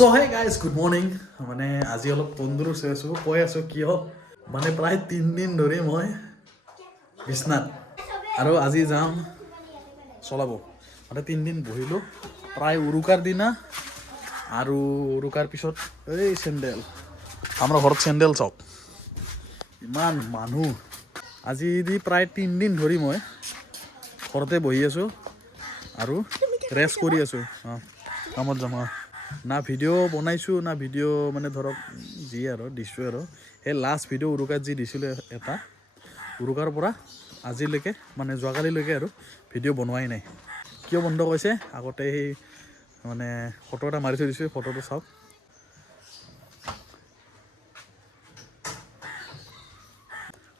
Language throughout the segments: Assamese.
So hey guys good morning মানে আজি অলপ তন্দুৰু চাই আছোঁ কৈ আছোঁ কিয় মানে প্ৰায় 3 দিন ধৰি মই বিছনাত আৰু আজি যাম চলাব মানে 3 দিন বহিলোঁ প্ৰায় উৰুকাৰ দিনা আৰু উৰুকাৰ পিছত এই চেণ্ডেল আমাৰ ঘৰত চেণ্ডেল চাওক ইমান মানুহ আজি দি প্ৰায় 3 দিন ধৰি মই ঘৰতে বহি আছোঁ আৰু ৰেষ্ট কৰি আছোঁ কামত যাম না ভিডিঅ' বনাইছোঁ না ভিডিঅ' মানে ধৰক যি আৰু দিছোঁ আৰু সেই লাষ্ট ভিডিঅ' উৰুকাত যি দিছিলোঁ এটা উৰুকাৰ পৰা আজিলৈকে মানে যোৱাকালিলৈকে আৰু ভিডিঅ' বনোৱাই নাই কিয় বন্ধ কৰিছে আগতে সেই মানে ফটো এটা মাৰি থৈ দিছোঁ ফটোটো চাওক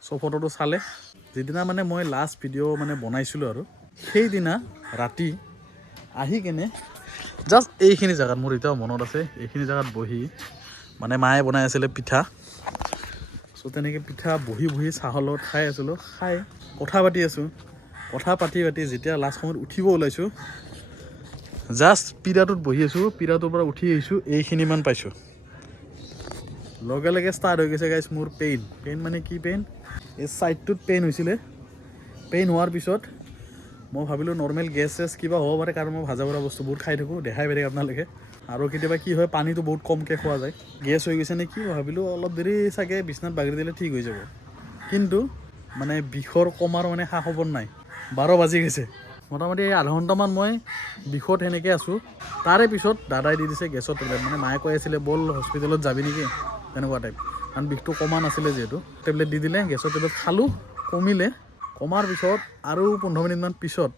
চ' ফটোটো চালে যিদিনা মানে মই লাষ্ট ভিডিঅ' মানে বনাইছিলোঁ আৰু সেইদিনা ৰাতি আহি কেনে জাষ্ট এইখিনি জেগাত মোৰ এতিয়াও মনত আছে এইখিনি জেগাত বহি মানে মায়ে বনাই আছিলে পিঠা চ' তেনেকৈ পিঠা বহি চাহৰ লগত খাই আছিলোঁ খাই কথা পাতি আছোঁ কথা পাতি যেতিয়া লাষ্ট সময়ত উঠিব ওলাইছোঁ জাষ্ট পিৰাটোত বহি আছোঁ পিৰাটোৰ পৰা উঠি আহিছোঁ এইখিনিমান পাইছোঁ লগে লগে ষ্টাৰ্ট হৈ গৈছে গাইছ মোৰ পেইন মানে কি পেইন এই ছাইডটোত পেইন হৈছিলে পেইন হোৱাৰ পিছত মই ভাবিলোঁ নৰ্মেল গেছ কিবা হ'ব পাৰে কাৰণ মই ভাজা বৰা বস্তু বহুত খাই থাকোঁ দেখাই পাই থাকে আপোনালোকে আৰু কেতিয়াবা কি হয় পানীটো বহুত কমকৈ খোৱা যায় গেছ হৈ গৈছে নেকি মই ভাবিলোঁ অলপ দেৰি চাগে বিছনাত বাগৰি দিলে ঠিক হৈ যাব কিন্তু মানে বিষৰ কমাৰ মানে খা খবৰ নাই 12 বাজি গৈছে মোটামুটি আধা ঘণ্টামান মই বিষত সেনেকৈ আছোঁ তাৰে পিছত দাদাই দি দিছে গেছৰ টেবলেট মানে মায়ে কৈ আছিলে ব'ল হস্পিটেলত যাবি নেকি তেনেকুৱা টাইপ কাৰণ বিষটো কমা নাছিলে যিহেতু টেবলেট দি দিলে গেছৰ টেবলেট খালোঁ কমিলে কমাৰ পিছত আৰু 15 মিনিটমান পিছত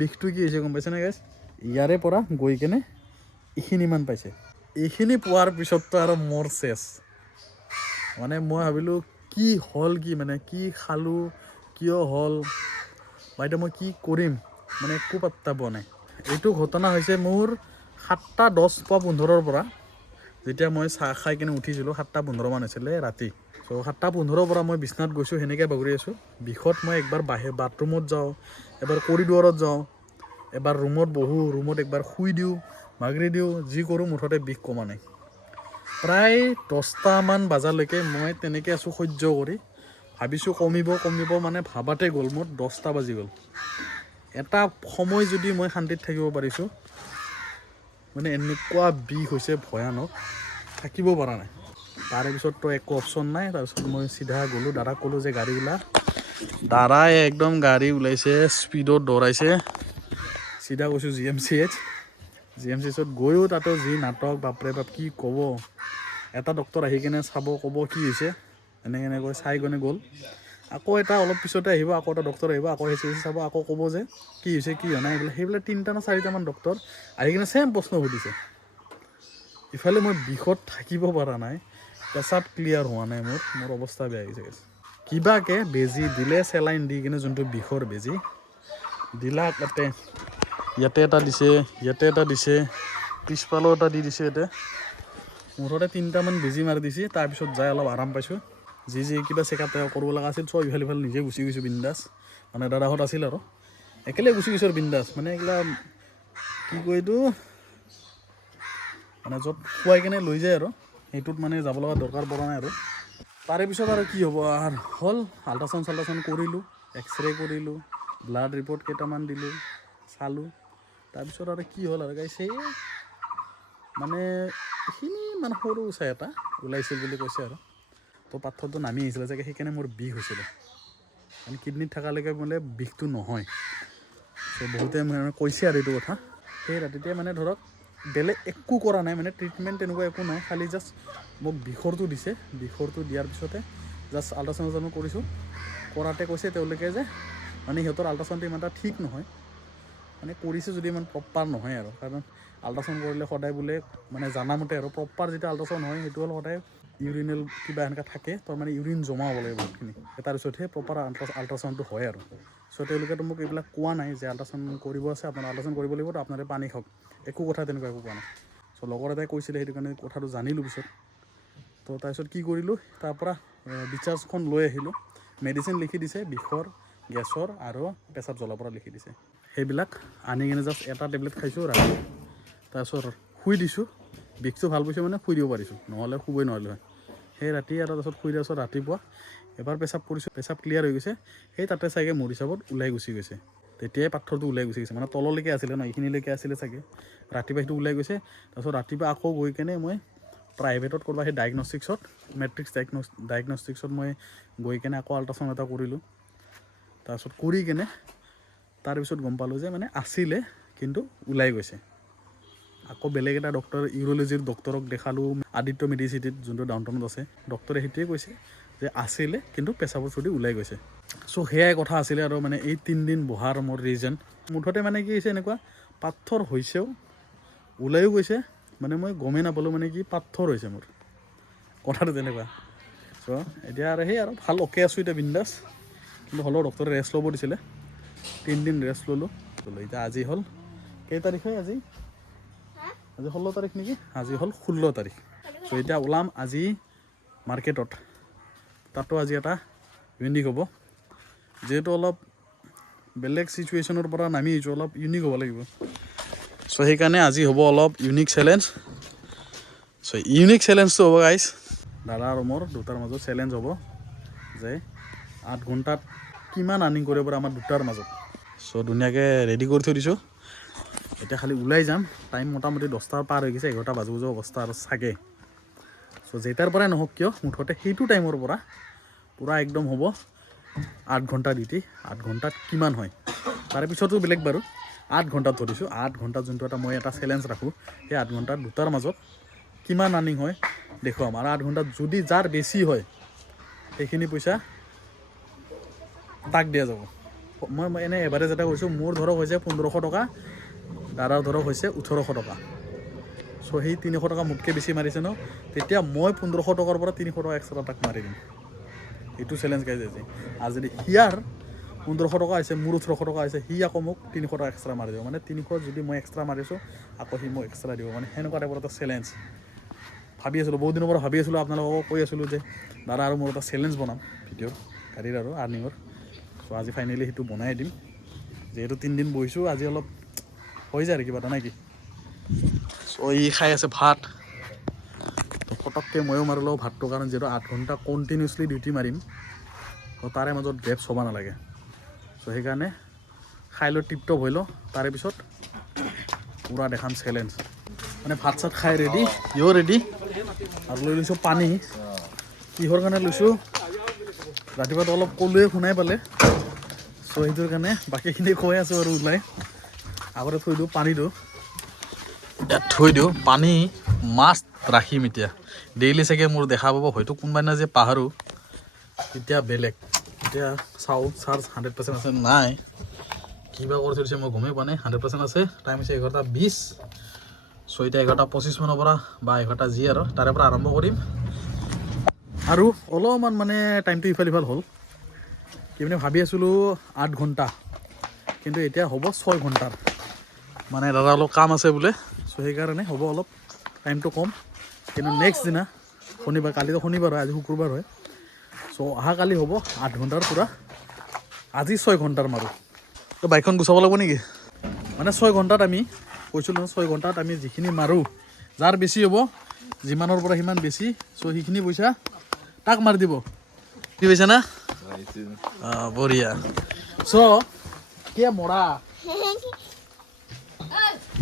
বিষটো কি হৈছে গম পাইছেনে গাইছ ইয়াৰে পৰা গৈ কেনে এইখিনিমান পাইছে এইখিনি পোৱাৰ পিছততো আৰু মোৰ চেছ মানে মই ভাবিলোঁ কি হ'ল কি মানে কি খালোঁ কিয় হ'ল বাইদেউ মই কি কৰিম মানে একো পাত্তা পোৱা নাই এইটো ঘটনা হৈছে মোৰ 7:10-15 পৰা যেতিয়া মই চাহ খাই কিনে উঠিছিলোঁ 7:15 মান হৈছিলে ৰাতি চ' 7:15 পৰা মই বিছনাত গৈছোঁ সেনেকৈ বাগৰি আছোঁ বিষত মই একবাৰ বাথৰুমত যাওঁ এবাৰ কৰিডৰত যাওঁ এবাৰ ৰুমত বহোঁ ৰুমত একবাৰ শুই দিওঁ বাগৰি দিওঁ যি কৰোঁ মুঠতে বিষ কমা নাই প্ৰায় 10টামান বজালৈকে মই তেনেকৈ আছোঁ সহ্য কৰি ভাবিছোঁ কমিব মানে ভাবাতে গ'ল মোৰ 10টা বাজি গ'ল এটা সময় যদি মই শান্তিত থাকিব পাৰিছোঁ মানে এনেকুৱা বিষ হৈছে ভয়ানক থাকিব পৰা নাই তাৰে পিছততো একো অপশ্যন নাই তাৰপিছত মই চিধা গ'লোঁ দাদাক ক'লোঁ যে গাড়ী ওলা দাদাই একদম গাড়ী ওলাইছে স্পীডত দৌৰাইছে চিধা গৈছোঁ GMCHত গৈও তাতো যি নাটক বাপৰে বাপ কি ক'ব এটা ডক্তৰ আহি কেনে চাব ক'ব কি হৈছে এনেকৈ চাই কেনে গ'ল আকৌ এটা অলপ পিছতে আহিব আকৌ এটা ডক্তৰ আহিব আকৌ হেঁচি চাব আকৌ ক'ব যে কি হৈছে কি হোৱা নাই সেইবিলাক 3টা না 4টামান ডক্তৰ আহি কিনে ছেম প্ৰশ্ন সুধিছে ইফালে মই বিষত থাকিব পৰা নাই পেচাব ক্লিয়াৰ হোৱা নাই মোৰ অৱস্থা বেয়া হৈ গৈছে কিবাকৈ বেজী দিলে চেলাইন দি কিনে যোনটো বিষৰ বেজী দিলা ইয়াতে এটা দিছে ইয়াতে এটা দিছে পিছফালেও এটা দি দিছে ইয়াতে মুঠতে 3টামান বেজী মাৰি দিছে তাৰপিছত যাই অলপ আৰাম পাইছোঁ যি কিবা চেকআপ কৰিব লগা আছিল চব ইফালে নিজে গুচি গৈছোঁ বিন্দাছ মানে দাদাহঁত আছিল আৰু একেলগে গুচি গৈছোঁ আৰু বিন্দাছ মানে এইগিলা কি কয় এইটো মানে য'ত খুৱাই কেনে লৈ যায় আৰু সেইটোত মানে যাব লগা দৰকাৰ পৰা নাই আৰু তাৰে পিছত আৰু কি হ'ব আৰু হ'ল আল্ট্ৰাচাউণ্ড কৰিলোঁ এক্সৰে কৰিলোঁ ব্লাড ৰিপৰ্ট কেইটামান দিলোঁ চালোঁ তাৰপিছত আৰু কি হ'ল আৰু গাইছে মানে এইখিনি মানে সৰু চাই এটা ওলাইছিল বুলি কৈছে আৰু তো পাথৰটো নামি আহিছিলে চাগে সেইকাৰণে মোৰ বিষ হৈছিলে মানে কিডনিত থকালৈকে বোলে বিষটো নহয় চ' বহুতে মানে কৈছে আৰু এইটো কথা সেই ৰাতিতে মানে ধৰক বেলেগ একো কৰা নাই মানে ট্ৰিটমেণ্ট তেনেকুৱা একো নাই খালি জাষ্ট মোক বিষৰটো দিছে বিষৰটো দিয়াৰ পিছতে জাষ্ট আল্ট্ৰাচাউণ্ড কৰিছোঁ কৰাতে কৈছে তেওঁলোকে যে মানে সিহঁতৰ আল্ট্ৰাচাউণ্ডটো ইমান এটা ঠিক নহয় মানে কৰিছে যদি ইমান প্ৰপাৰ নহয় আৰু কাৰণ আল্ট্ৰাচাউণ্ড কৰিলে সদায় বোলে মানে জানামতে আৰু প্ৰপাৰ যেতিয়া আল্ট্ৰাচাউণ্ড হয় সেইটো হ'ল সদায় ইউৰিনেল কিবা এনেকুৱা থাকে তাৰ মানে ইউৰিন জমা হ'ব লাগে বহুতখিনি তাৰপিছতহে প্ৰপাৰ আল্ট্ৰাচাউণ্ডটো হয় আৰু চ' তেওঁলোকেতো মোক এইবিলাক কোৱা নাই যে আল্ট্ৰাচাউণ্ড কৰিব আছে আপোনাৰ আল্ট্ৰাচাউণ্ড কৰিব লাগিব তো আপোনাৰে পানী খাওক একো কথা তেনেকুৱা একো কোৱা নাই চ' লগৰ এটাই কৈছিলে সেইটো কাৰণে কথাটো জানিলোঁ পিছত তো তাৰপিছত কি কৰিলোঁ তাৰপৰা ডিচাৰ্জখন লৈ আহিলোঁ মেডিচিন লিখি দিছে বিষৰ গেছৰ আৰু পেচাব জ্বলাৰ পৰা লিখি দিছে সেইবিলাক আনি কিনে জাষ্ট এটা টেবলেট খাইছোঁ ৰাতি তাৰপিছত শুই দিছোঁ বিষটো ভাল পাইছোঁ মানে শুই দিব পাৰিছোঁ, নহ'লে শুবই নোৱাৰিলোঁ হয়। সেই ৰাতি আৰু তাৰপিছত শুই দিয়াৰ পিছত ৰাতিপুৱা এবাৰ পেচাব কৰিছোঁ, পেচাব ক্লিয়াৰ হৈ গৈছে। সেই তাতে চাগে মোৰ হিচাপত ওলাই গুচি গৈছে। তেতিয়াই পাথৰটো ওলাই গুচি গৈছে, মানে তললৈকে আছিলে ন, এইখিনিলৈকে আছিলে চাগে। ৰাতিপুৱা সেইটো ওলাই গৈছে। তাৰপিছত ৰাতিপুৱা আকৌ গৈ কেনে মই প্ৰাইভেটত ক'ৰবাত সেই ডায়েগনষ্টিক্সত মেট্ৰিক্স ডায়েগনষ্টিক্সত মই গৈ কেনে আকৌ আল্ট্ৰাচাউণ্ড এটা কৰিলোঁ। তাৰপিছত কৰি কেনে তাৰপিছত গম পালোঁ যে মানে আছিলে কিন্তু ওলাই গৈছে। আকৌ বেলেগ এটা ডক্টৰ ইউৰ'লজিৰ ডক্টৰক দেখালোঁ, আদিত্য মেডিচিটিত যোনটো ডাউনটাউনত আছে। ডক্টৰে সেইটোৱে কৈছে যে আছিলে কিন্তু পেচাবৰ থ্ৰুদি ওলাই গৈছে। চ' সেয়াই কথা আছিলে আৰু মানে এই 3 দিন বহাৰ মোৰ ৰিজন। মুঠতে মানে কি হৈছে এনেকুৱা পাথৰ হৈছেও ওলাইও গৈছে, মানে মই গমেই নাপালোঁ মানে কি পাথৰ হৈছে মোৰ, কথাটো তেনেকুৱা। চ' এতিয়া আৰু সেই আৰু ভাল অ'কে আছোঁ এতিয়া বিন্দাছ। কিন্তু হ'লেও ডক্টৰে ৰেষ্ট ল'ব দিছিলে, 3 দিন ৰেষ্ট ল'লোঁ। এতিয়া আজি হ'ল কেই তাৰিখ হয় আজি 16 তাৰিখ নেকি? আজি হ'ল 16 তাৰিখ। চ' এতিয়া ওলাম আজি মাৰ্কেটত। তাতো আজি এটা ইউনিক হ'ব, যিহেতু অলপ বেলেগ চিচুৱেশ্যনৰ পৰা নামি আহিছোঁ, অলপ ইউনিক হ'ব লাগিব। চ' সেইকাৰণে আজি হ'ব অলপ ইউনিক চেলেঞ্জ। চ' ইউনিক চেলেঞ্জটো হ'ব গাইজ, দাদা আৰু মোৰ দুটাৰ মাজত চেলেঞ্জ হ'ব যে 8 ঘণ্টাত কিমান আৰ্নিং কৰিব পাৰে আমাৰ দুটাৰ মাজত। চ' ধুনীয়াকৈ ৰেডি কৰি থৈ দিছোঁ। এতিয়া খালি ওলাই যাম। টাইম মোটামুটি 10টা পাৰ হৈ গৈছে, 11টা বাজু অৱস্থা আৰু চাগে। চ' যেইটাৰ পৰাই নহওক কিয় মুঠতে সেইটো টাইমৰ পৰা পূৰা একদম হ'ব 8 ঘণ্টা ডিউটি। 8 ঘণ্টাত কিমান হয় তাৰে পিছতো বেলেগ বাৰু, 8 ঘণ্টাত ধৰিছোঁ। 8 ঘণ্টাত যোনটো এটা মই এটা চেলেঞ্জ ৰাখোঁ, সেই 8 ঘণ্টাত দুটাৰ মাজত কিমান আৰ্নিং হয় দেখুৱাম। আৰু 8 ঘণ্টাত যদি যাৰ বেছি হয় সেইখিনি পইচা তাক দিয়া যাব। মই এনেই এভাৰেজ এটা কৈছোঁ, মোৰ ধৰক হৈছে 1500 টকা, দাদাৰ ধৰক হৈছে 1800 টকা। চ' সেই 300 টকা মোতকৈ বেছি মাৰিছে ন, তেতিয়া মই 1500 টকাৰ পৰা 300 টকা এক্সট্ৰা তাক মাৰি দিম। এইটো চেলেঞ্জ গাইজ আজি। আৰু যদি সিয়াৰ 1500 টকা হৈছে, মোৰ 1800 টকা হৈছে, সি আকৌ মোক 300 টকা এক্সট্ৰা মাৰি দিব। মানে 300 যদি মই এক্সট্ৰা মাৰিছোঁ আকৌ সি মোক এক্সট্ৰা দিব, মানে সেনেকুৱা টাইপৰ এটা চেলেঞ্জ ভাবি আছিলোঁ। বহুত দিনৰ পৰা ভাবি আছিলোঁ, আপোনালোকক কৈ আছিলোঁ যে দাদা আৰু মোৰ এটা চেলেঞ্জ বনাম ভিডিঅ'ৰ গাড়ীৰ আৰু আৰ্নিঙৰ। চ' আজি ফাইনেলি সেইটো বনাই দিম। যিহেতু 3 দিন বহিছোঁ, আজি অলপ হৈ যায় আৰু কিবা এটা নে কি। চ' ই খাই আছে ভাত, তো ফটককৈ ময়ো মাৰি লওঁ ভাতটো, কাৰণ যিহেতু 8 ঘণ্টা কণ্টিনিউছলি ডিউটি মাৰিম, তো তাৰে মাজত গেপছ হ'ব নালাগে। চ' সেইকাৰণে খাই লৈ টিপটপ হৈ লওঁ, তাৰে পিছত পূৰা দেখাম চেলেঞ্জ। মানে ভাত চাত খাই ৰেডি, ইও ৰেডি, আৰু লৈ লৈছোঁ পানী। কিহৰ কাৰণে লৈছোঁ ৰাতিপুৱাতো অলপ ক'লোৱে, শুনাই পালে। চ' সেইটোৰ কাৰণে বাকীখিনি কৈ আছোঁ আৰু ওলাই। আগতে থৈ দিওঁ পানীটো, ইয়াত থৈ দিওঁ পানী। মাছ ৰাখিম এতিয়া ডেইলি চাগে মোৰ দেখা পাব, হয়তো কোনোবা দিনা যে পাহৰোঁ তেতিয়া বেলেগ। এতিয়া চাউল চাৰ্জ 100% আছে নাই, কিবা কৰি থৈছে মই গমেই পোৱা নাই। 100% আছে। টাইম হৈছে 11:20। চ' এতিয়া 11:25 মানৰ পৰা বা 11টা যি আৰু তাৰে পৰা আৰম্ভ কৰিম। আৰু অলপমান মানে টাইমটো ইফাল সিফাল হ'ল, কি মানে ভাবি আছিলোঁ 8 ঘণ্টা, কিন্তু এতিয়া হ'ব 6 ঘণ্টাৰ। মানে দাদা অলপ কাম আছে বোলে, চ' সেইকাৰণে হ'ব অলপ টাইমটো কম। কিন্তু নেক্সট দিনা শনিবাৰ, কালিতো শনিবাৰ হয়, আজি শুক্ৰবাৰ হয়। চ' অহাকালি হ'ব 8 ঘণ্টাৰ পূৰা। আজি 6 ঘণ্টাৰ মাৰোঁ। তো বাইকখন গুচাব লাগিব নেকি? মানে 6 ঘণ্টাত আমি কৈছিলোঁ, 6 ঘণ্টাত আমি যিখিনি মাৰোঁ, যাৰ বেছি হ'ব, যিমানৰ পৰা সিমান বেছি, চ' সেইখিনি পইচা তাক মাৰি দিব। কি পাইছা না? বঢ়িয়া। চ'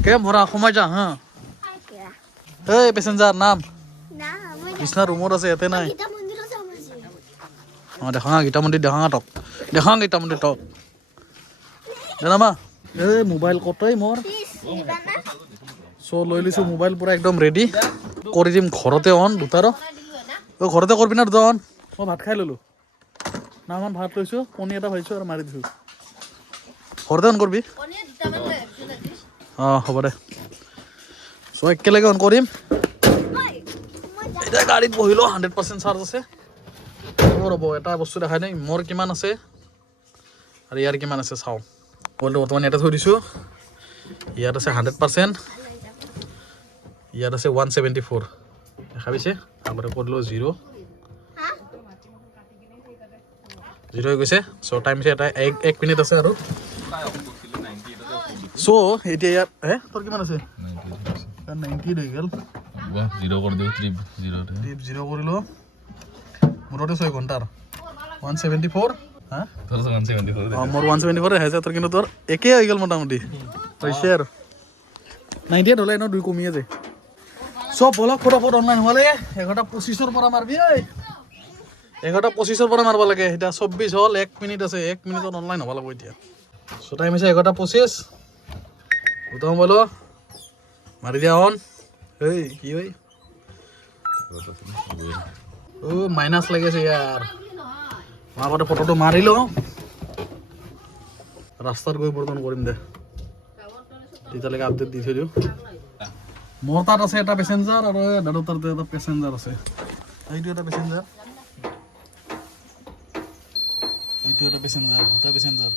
কে মৰা সোমাই যা। হা এই পেচেঞ্জাৰ নাম কৃষ্ণা ৰুমত আছে, ইয়াতে নাই। অঁ দেখা গীতা মন্দিৰ, দেখা গীতা মন্দিৰ টক জানামা। এই মোবাইল কতই মোৰ। চ' লৈ লৈছোঁ মোবাইল পূৰা একদম ৰেডি কৰি দিম ঘৰতে অন দুটাৰো। তই ঘৰতে কৰিবি না দুটা অন? মই ভাত খাই ল'লোঁ না, মই ভাত লৈছোঁ, কণী এটা ভাজিছোঁ আৰু মাৰি দিছোঁ। ঘৰতে অন কৰিবি? অঁ হ'ব দে। চ' একেলগে অন কৰিম। এতিয়া গাড়ীত বহিলোঁ, 100% চাৰ্জ আছে। ৰ'ব এটা বস্তু দেখাই নাই, মোৰ কিমান আছে আৰু ইয়াৰ কিমান আছে চাওঁ। মোবাইলটো বৰ্তমান ইয়াতে থৈ দিছোঁ। ইয়াত আছে 100%, ইয়াত আছে 174 দেখা পাইছে। আগতে কৰিলোঁ 0 হৈ গৈছে। চ' টাইম হৈছে এটা 1 মিনিট আছে আৰু। চ' এতিয়া ইয়াত তোৰ কিমান আছে? 90 হৈ গ'ল। জিৰ' কৰি দিওঁ ট্ৰিপ জিৰ' কৰিলোঁ মোৰতো 6 ঘণ্টাৰ 174 হা মোৰ 174 হেজাৰ তোৰ কিন্তু তোৰ একেই হৈ গ'ল মোটামুটি হৈছে আৰু 98 হ'লে এনেও 2 কমিয়ে যায় চব বলক ফটাফট অনলাইন হোৱা লাগে 11:25 পৰা মাৰবি ঐ 11:25 পৰা মাৰব লাগে এতিয়া 24 হ'ল 1 মিনিট আছে 1 মিনিটত অনলাইন হ'ব লাগিব এতিয়া চ' টাইম হৈছে 11:25 উঠাম বলো মাৰি দিয়া অন এই কি ঐ মাইনাছ লাগিছে ইয়াৰ মই আগতে ফটোটো মাৰি লওঁ ৰাস্তাত গৈ বৰ্তন কৰিম দে তেতিয়ালৈকে আপডেট দি থৈ দিওঁ মোৰ তাত আছে এটা পেচেঞ্জাৰ আৰু দাদুৰ তাত এটা পেচেঞ্জাৰ আছে এইটো এটা পেচেঞ্জাৰ এইটো এটা পেচেঞ্জাৰ দুটা পেচেঞ্জাৰ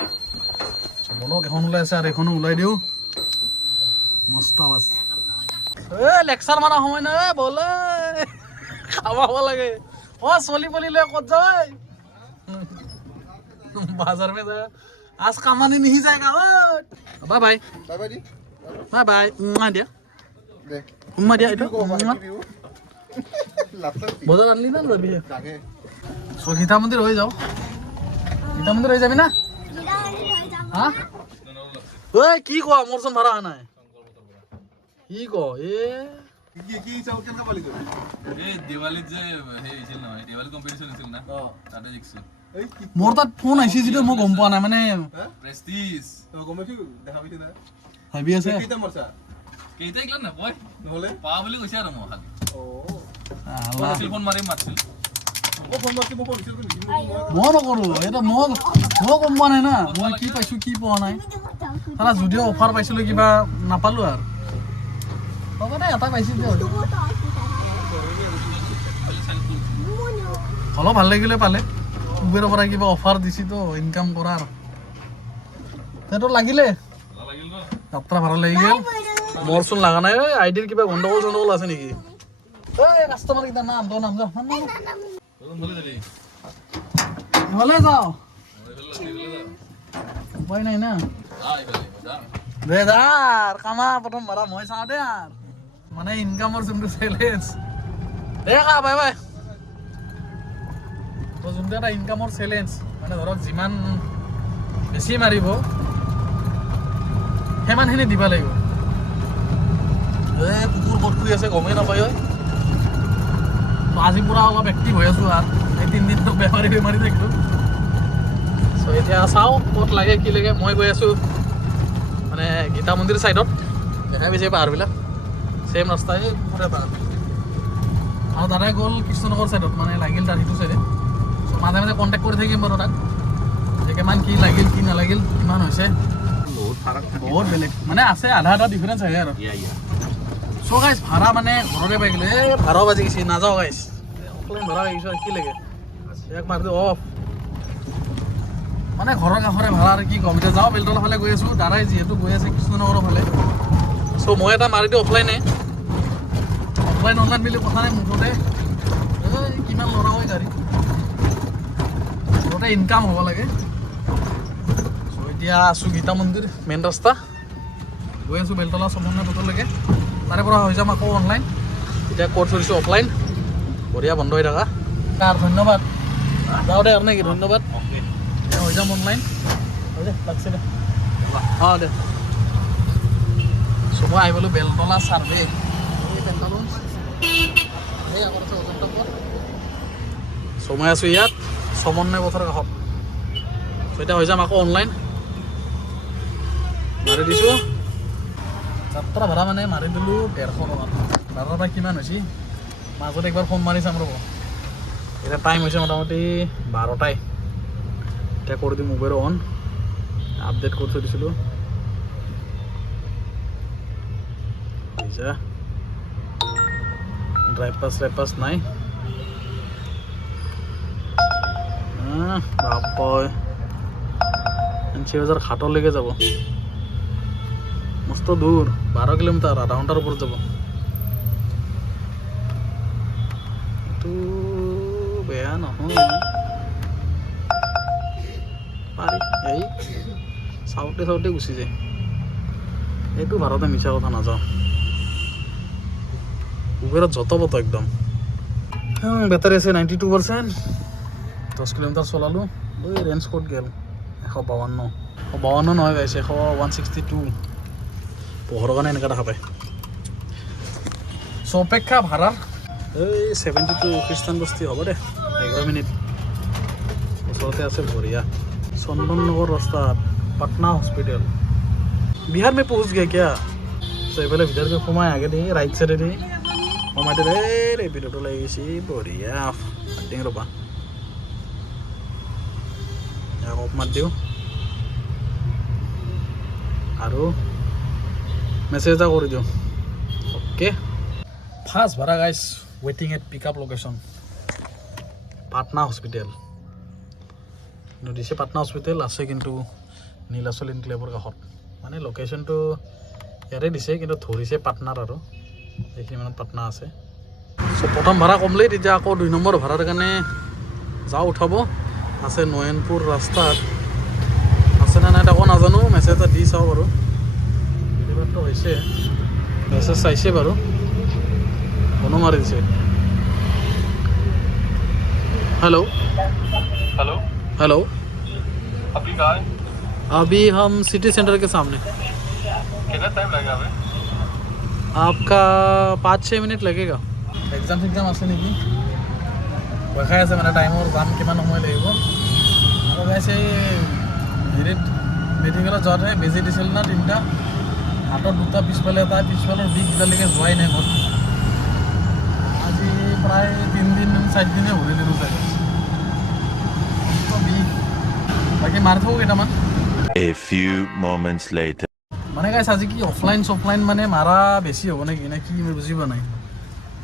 বলক এখন ওলাই আছে আৰু এখনো ওলাই দিওঁ মস্ত আৱাজ লেকচাৰ মাৰা সময় নাই বলে খাব লাগে চলি পলি লৈ ক'ত যায় बाजार में आज कमाने नहीं जाएगा बाय बाय बाय बाय उम्मा दिया itu বজাৰ আনলি না যাবি সো গীতা মন্দিৰ হৈ যাও গীতা মন্দিৰ হৈ যাবি না হা ঐ কি কোৱা মোৰ চোন ভাড়া নাই কি ক কি চাও কেনকা পালি তই এই দিৱালীত যে হে হৈছিল নহয় দিৱালী কম্পিটিশন হৈছিল না তাতে জিকছিল মোৰ তাত ফোন আহিছে যিটো মই গম পোৱা নাই মানে প্ৰেষ্টিজ গমটো দেখা পাইছে না ভাবি আছে কেইটা মৰছা কেইটা ইগলা না বয় নহলে পা বুলি কৈছে আৰু মই খালি আল্লাহ টেলিফোন মাৰি মাৰছিল ও ফোন মাৰছি মই কৰিছিল মই নকৰো এটা মই গম পোৱা নাই না মই কি পাইছো কি পোৱা নাই তাৰা যদিও অফাৰ পাইছিলো কিবা নাপালো আৰু হ'ব দে এটা পাইছিল দে অলপ ভাল লাগিলে পালে উবেৰৰ পৰা কিবা অফাৰ দিছি তো ইনকাম কৰাৰ সেইটো লাগিলে যাত্ৰা ভাড়া লাগি গ'ল মোৰ চোন লগা নাই আইডিৰ কিবা গণ্ডগোল আছে নেকি কাষ্টমাৰ কেইটা নাম তোৰ নাম যা নহ'লে যাওঁ উপায় নাই না দে দাৰ কামা প্ৰথম ভাড়া মই চাওঁ দে আৰু মানে ইনকামৰ যোনটো চেলেঞ্জ দে কা বাই বাই তো যোনটো এটা ইনকামৰ চেলেঞ্জ মানে ধৰক যিমান বেছি মাৰিব সিমানখিনি দিব লাগিব এই কুকুৰ ক'ত শুই আছে গমেই নাপায় তো আজি পুৰা অলপ এক্টিভ হৈ আছোঁ আৰু এই 3 দিন বেমাৰী থাকিলোঁ চ' এতিয়া চাওঁ ক'ত লাগে কি লাগে মই গৈ আছোঁ মানে গীতা মন্দিৰ ছাইডত দেখা পাইছে পাহাৰবিলাক ছেম ৰাস্তাই পুৰা পাহাৰ আৰু দাদাই গ'ল কৃষ্ণনগৰ ছাইডত মানে লাগিল তাৰ সিটো ছাইডে মাজে মাজে কণ্টেক্ট কৰি থাকিম বাৰু তাক যে কিমান কি লাগিল কি নালাগিল কিমান হৈছে বহুত বেলেগ মানে আছে আধা ডিফাৰেঞ্চ আহে আৰু চ' গাইছ ভাড়া মানে ঘৰতে পাই গ'লে এই ভাড়াও বাজি গৈছে নাযাওঁ গাইছ অফলাইন ভাড়া আহিছোঁ কি লাগে এক মাৰটো অফ মানে ঘৰৰ কাষৰে ভাড়া আৰু কি ক'ম এতিয়া যাওঁ বেলতলা ফালে গৈ আছোঁ দাদাই যিহেতু গৈ আছে কৃষ্ণনগৰৰ ফালে চ' মই এটা মাৰি দিওঁ অফলাইন অনলাইন বুলি কথা নাই মুঠতে কিমান ল'ৰা হয় গাড়ী মুঠতে ইনকাম হ'ব লাগে চ' এতিয়া আছোঁ গীতা মন্দিৰ মেইন ৰাস্তা গৈ আছোঁ বেলতলা সমন্বয় পথলৈকে তাৰে পৰা হৈ যাম আকৌ অনলাইন এতিয়া ক'ত চলিছোঁ অফলাইন বঢ়িয়া বন্ধ হৈ থকা তাৰ ধন্যবাদ যাওঁ দে আৰু নেকি ধন্যবাদ হৈ যাম অনলাইন হৈ দে লাগছে দে অঁ দে চ' মই আহি পালোঁ বেলতলা ছাৰ্ভে এই পেণ্টালুন এই আগত আছে অজন্তা পথ চ' মই আছোঁ ইয়াত সমন্বয় পথৰ কাষত চ' এতিয়া হৈ যাম আকৌ অনলাইন মাৰি দিছোঁ যাত্ৰা ভাড়া মানে মাৰি দিলোঁ 150 টকা দাদাৰ পৰা কিমান হৈছে মাজত একবাৰ ফোন মাৰি চাম ৰ'ব এতিয়া টাইম হৈছে মোটামুটি 12টাই এতিয়া কৰি দিম উবেৰ অন আপডেট কৰি থৈ দিছিলোঁ ড্ৰাইভ পাছ নাই বাপয় 80,000 ঘাটলৈকে যাব মস্ত দূৰ 12 কিলোমিটাৰ আধা ঘণ্টাৰ ওপৰত যাব এইটো বেয়া নহয় পাৰি এই চাওঁতে গুচি যায় এইটো ভাড়াতে মিছা কথা নাযাওঁ উবেৰত যত একদম বেটাৰী আছে 92%। 10 কিলোমিটাৰ চলালোঁ। এই ৰেঞ্জ ক'ত গ'ল? 152 নহয় গাইছে, 162। পোহৰৰ কাৰণে এনেকুৱা দেখা পায়। চ' অপেক্ষা ভাড়াৰ এই 72 খ্ৰীষ্টান বস্তি হ'ব দে। 11 মিনিট ওচৰতে আছে, বঢ়িয়া। চন্দন নগৰ ৰাস্তাত पटना हॉस्पिटल। बिहार में पहुंच गए क्या? तो ये पहले इधर से घुमाए आगे दी राइट साइड दी घुमाते रे वीडियो लगी सी बढ़िया कटिंग रबा ऑफ मार दियो आरो मेसेज दा कर दियो ओके। फास्ट भरा guys, waiting eight pickup location Patna hospital. दिसे पटना हॉस्पिटल আছে কিন্তু নীলাচল ইনক্লেভৰ কাষত, মানে লোকেশ্যনটো ইয়াতে দিছে কিন্তু ধৰিছে পাটনাৰ আৰু এইখিনি মানত পাটনা আছে। চ' প্ৰথম ভাড়া কমপ্লিট। এতিয়া আকৌ 2 নম্বৰ ভাড়াৰ কাৰণে যাওঁ উঠাব আছে নয়নপুৰ ৰাস্তাত আছে নে নাই তাকো নাজানো। মেছেজ এটা দি চাওঁ বাৰু, ডেলিভাৰটো হৈছে, মেছেজ চাইছে বাৰু, ফোনো মাৰি দিছে। हेलो हेलो हेलो अभी कहाँ है? अभी हम सिटी सेंटर के सामने। कितना टाइम लगेगा अभी? आपका 5-6 मिनट लगेगा। एग्जाम আছে নেকি দেখাই আছে মানে টাইমৰ যাম কিমান সময় লাগিব। আৰু গাইছে হেৰিত মেডিকেলত যোৱাতে বেজি দিছিল না 3টা, হাতত 2টা পিছফালে এটা, পিছফালৰ বিষডালৈকে যোৱাই নাই মোৰ। আজি প্ৰায় 3-4 দিনে হৈ দিলোঁ চাগে। বাকী মাৰি থাকোঁ কেইটামান। A few moments later. মানে গাইছ আজি কি অফলাইন চফলাইন মানে মাৰা বেছি হ'ব নেকি নে কি বুজি পোৱা নাই।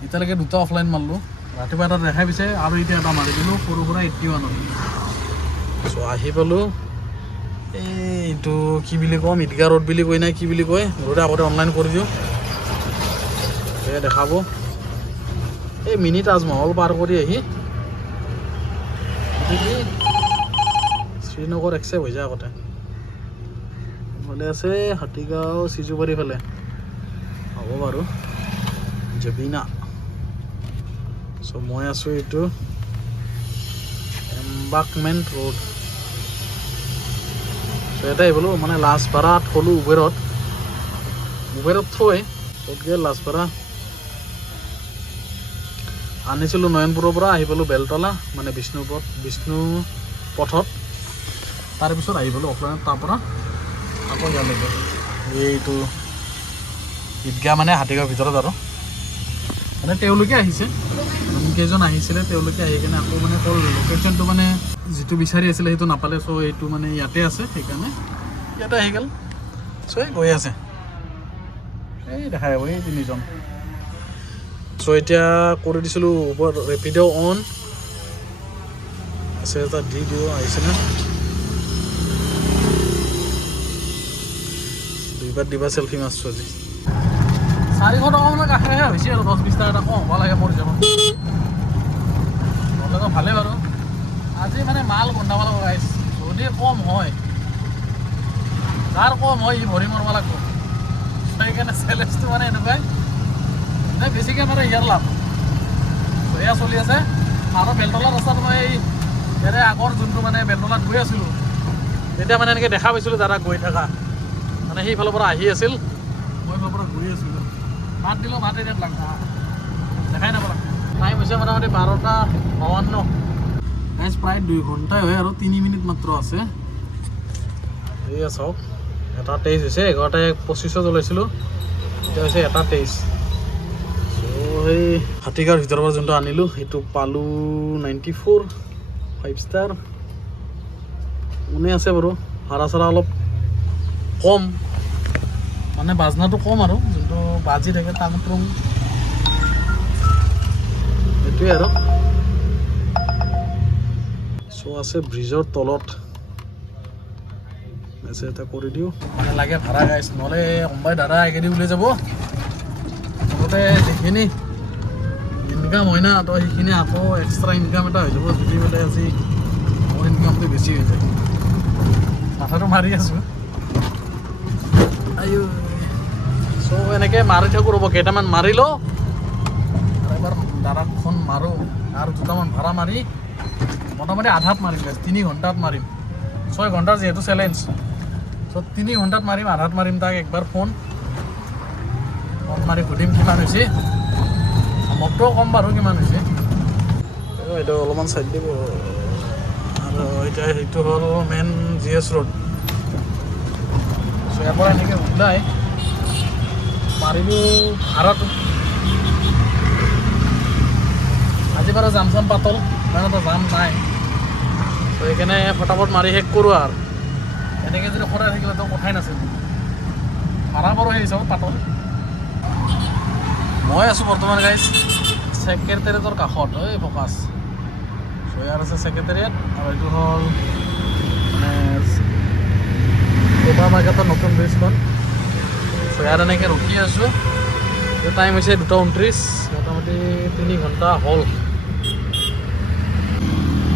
এতিয়ালৈকে 2টা অফলাইন মাৰিলোঁ, ৰাতিপুৱা এটা দেখাই পিছে আৰু এতিয়া এটা মাৰি দিলোঁ সৰু সুৰা 81। চ' আহি পালোঁ এইটো কি বুলি কওঁ, ঈদগাহ ৰোড বুলি কয় নাই কি বুলি কয়, ৰোডে আগতে অনলাইন কৰি দিওঁ এই দেখাব। এই মিনি তাজমহল পাৰ কৰি আহি শ্ৰীনগৰ এক্সেপ হৈ যায় আগতে। ভালে আছে হাতীগাঁও চিজুবাৰী ফালে হ'ব বাৰু জবিনা। চ' মই আছোঁ এইটো এম্বাকমেণ্ট ৰোড। চ' এটাই বোলো মানে লাজপাৰাত থ'লোঁ উবেৰত থৈ ক'ত গ'ল লাজপাৰা আনিছিলোঁ নয়নপুৰৰ পৰা, আহি পালোঁ বেলতলা মানে বিষ্ণু পথত। তাৰপিছত আহি পালোঁ অফলাইনত, তাৰ পৰা আকৌ ইয়ালৈকে এইটো ঈদগাহ মানে হাতীগাঁৱৰ ভিতৰত আৰু মানে তেওঁলোকে আহিছে, যোনকেইজন আহিছিলে তেওঁলোকে আহি কিনে আকৌ মানে ক'ল লোকেশ্যনটো মানে যিটো বিচাৰি আছিলে সেইটো নাপালে। চ' এইটো মানে ইয়াতে আছে, সেইকাৰণে ইয়াতে আহি গ'ল। চ' এই গৈ আছে এই দেখাই হ'ব এই 3জন। চ' এতিয়া কৰি দিছিলোঁ ওপৰত ৰেপিড' অন আছে, এটা দি দিওঁ আহিছেনে দুইবাৰ দিবা চেল্ফি মাৰছোঁ আজি। 400 টকা মানে কাষেহে হৈছে আৰু 10-20 টকা এটা কম হ'ব লাগে পৰি যাব হ'লেতো ভালেই বাৰু। আজি মানে মাল বন্ধাব লাগিব গাইছ, যদি কম হয় যাৰ কম হয় ই ভৰি মাৰিব লাগিব। সেইকাৰণে চেলেঞ্জটো মানে এনেকুৱাই বেছিকৈ মানে ইয়াৰ লাভ এয়া চলি আছে। আৰু বেলতলা ৰাস্তাত মই ইয়াৰে আগৰ যোনটো মানে বেলতলাত গৈ আছিলোঁ তেতিয়া মানে এনেকৈ দেখা পাইছিলোঁ দাদা গৈ থকা, মানে সেইফালৰ পৰা আহি আছিল, মই এইফালৰ পৰা ঘূৰি আছিলোঁ। মাত দিলোঁ, মাত এতিয়াত লাগা দেখাই নাপালা। টাইম হৈছে মোটামুটি 12:52। গাইজ প্ৰায় 2 ঘণ্টাই হয় আৰু 3 মিনিট মাত্ৰ আছে। এয়া চাওক 1:23 হৈছে, 11:25 ওলাইছিলোঁ, এতিয়া হৈছে 1:23। সেই হাতীগাঁৱৰ ভিতৰৰ পৰা যোনটো আনিলোঁ সেইটো পালোঁ 94 5 ষ্টাৰ। আছে বাৰু ভাড়া চাড়া অলপ কম, মানে বাজনাটো কম আৰু যোনটো বাজি থাকে টাংট্ৰুং সেইটোৱে আৰু। চ' আছে ব্ৰিজৰ তলত, মেছেজ এটা কৰি দিওঁ মানে লাগে ভাড়া গাইছ, নহ'লে কোনোবাই দাদা একেদি ওলাই যাব। লগতে যিখিনি ইনকাম হয় না তো সেইখিনি আকৌ এক্সট্ৰা ইনকাম এটা হৈ যাব যদি বোলে আজি মোৰ ইনকামটো বেছি হৈ যায়। মাথাটো মাৰি আছোঁ চ' এনেকৈ মাৰি থাকোঁ ৰ'ব, কেইটামান মাৰি লওঁ মাৰোঁ আৰু দুটামান ভাড়া মাৰি মোটামুটি আধাত মাৰিম গাইজ 3 ঘণ্টাত মাৰিম 6 ঘণ্টাৰ যিহেতু চেলেঞ্জ চ' 3 ঘণ্টাত মাৰিম আধাত মাৰিম তাক একবাৰ ফোন মাৰি সুধিম কিমান হৈছে মোকতো কম বাৰু কিমান হৈছে এইটো অলপমান চাইড দিব আৰু এতিয়া সেইটো হ'ল মেইন GS ৰোড চ' ইয়াৰ পৰা এনেকৈ ওলাই মাৰিলোঁ ভাড়াটো আজি বাৰু যাম চাম পাতল ইমান এটা যাম নাই ত' সেইকাৰণে ফটাফট মাৰি শেষ কৰোঁ আৰু এনেকৈ যদি সদায় থাকিলেতো কথাই নাছিল ভাড়া বাৰু সেই হিচাপত পাতল মই আছোঁ বৰ্তমান গাইজ ছেক্ৰেটেৰিয়েটৰ কাষত এই ফ'কাছ চ' ইয়াৰ আছে ছেক্ৰেটেৰিয়েট আৰু এইটো হ'ল মানে সুপাৰ মাৰ্কেটৰ নতুন ব্ৰিজখন চ' ইয়াত এনেকৈ ৰখি আছোঁ টাইম হৈছে 2:29 মোটামুটি 3 ঘণ্টা হ'ল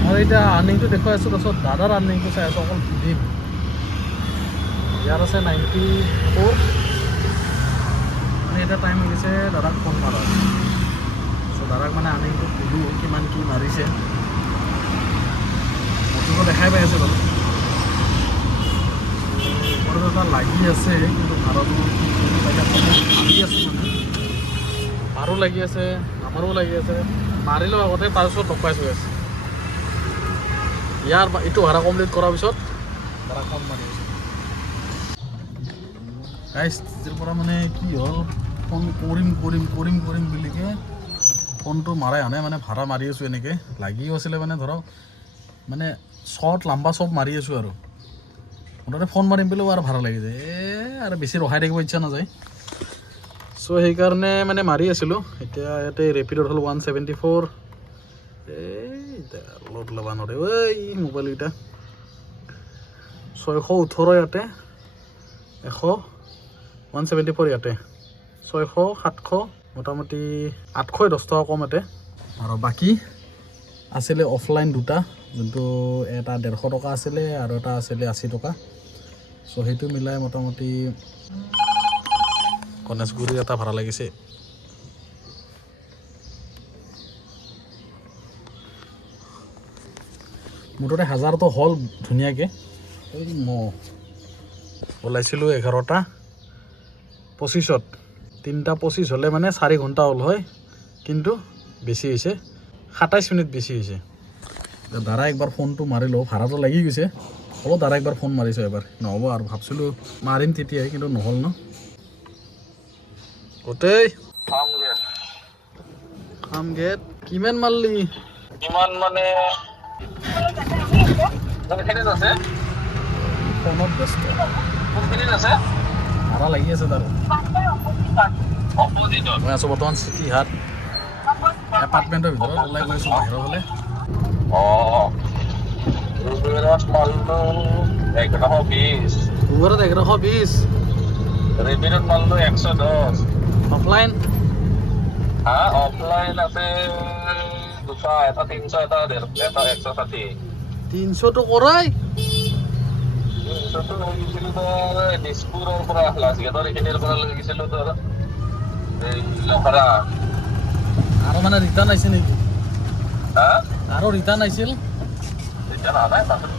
মই এতিয়া আৰ্নিংটো দেখুৱাই আছোঁ তাৰপিছত দাদাৰ আৰ্নিংটো চাই আছোঁ অকল সুধিম ইয়াৰ আছে 94 মানে এতিয়া টাইম হৈ গৈছে দাদাক ফোন মাৰা চ' দাদাক মানে আৰ্নিংটো সুধোঁ কিমান কি মাৰিছে মোৰতো দেখাই পাই আছে বাৰু ওপৰত এটা লাগি আছে কিন্তু ভাড়াটো মাৰি আছোঁ মানে মাৰো লাগি আছে আমাৰো লাগি আছে মাৰিলেও আগতে তাৰপিছত নপাই চৈ আছে ইয়াৰ এইটো ভাড়া কমপ্লিট কৰাৰ পিছত ভাড়া কম মাৰি আছে গাইজ তেতিয়াৰ পৰা মানে কি হ'ল ফোন কৰিম বুলিকে ফোনটো মাৰাই আনে মানে ভাড়া মাৰি আছোঁ এনেকৈ লাগিও আছিলে মানে ধৰক মানে শ্বৰ্ট লাম্বা চব মাৰি আছোঁ আৰু মুঠতে ফোন মাৰিম বুলিও আৰু ভাড়া লাগি যায় আৰু বেছি ৰখাই থাকিব ইচ্ছা নাযায় চ' সেইকাৰণে মানে মাৰি আছিলোঁ এতিয়া ইয়াতে ৰেপিডত হ'ল 174 লোড ল'ব নোৱাৰে এই মোবাইলকেইটা 618 ইয়াতে 174 ইয়াতে 600 700 মোটামুটি 810 টকা কম ইয়াতে আৰু বাকী আছিলে অফলাইন দুটা যোনটো এটা 150 টকা আছিলে আৰু এটা আছিলে 80 টকা চ' সেইটো মিলাই মোটামুটি গণেশগুৰিৰ এটা ভাড়া লাগিছে মুঠতে 1000টো হ'ল ধুনীয়াকৈ এই মই ওলাইছিলোঁ 11টা 25ত 3টা 25 হ'লে মানে 4 ঘণ্টা হ'ল হয় কিন্তু বেছি হৈছে 27 মিনিট বেছি হৈছে দাদা একবাৰ ফোনটো মাৰি লওঁ ভাড়াটো লাগি গৈছে হ'ব দাদা একবাৰ ফোন মাৰিছোঁ এবাৰ নহ'ব আৰু ভাবছিলোঁ মাৰিম তেতিয়াই কিন্তু নহ'ল ন গোটেই কাম গেট কিমান মাৰলি কিমান মানে কোনখিনিত আছে ফোনত ব্যস্ত কোনখিনিত আছে ভাড়া লাগি আছে তাৰ অপজিটত মই আছোঁ বৰ্তমান চিটি হাট এপাৰ্টমেণ্টৰ ভিতৰত ওলাই গৈ আছোঁ বাহিৰৰ ফালে ৰুবেৰত মালটো 1120 উবেৰত 1120 ৰেপিডত মালটো 110 অফলাইন হা অফলাইন আছে দুটা এটা 300 এটা 160 300টো কৰাই দিছপুৰৰ পৰা লাচিঘাটৰ এইখিনিৰ পৰা লৈ গৈছিলোঁ তোৰ এই লখৰা আৰু মানে ৰিটাৰ্ণ আহিছে নেকি হা আৰু ৰিটাৰ্ণ আহিছিল এতিয়া নাই পাছত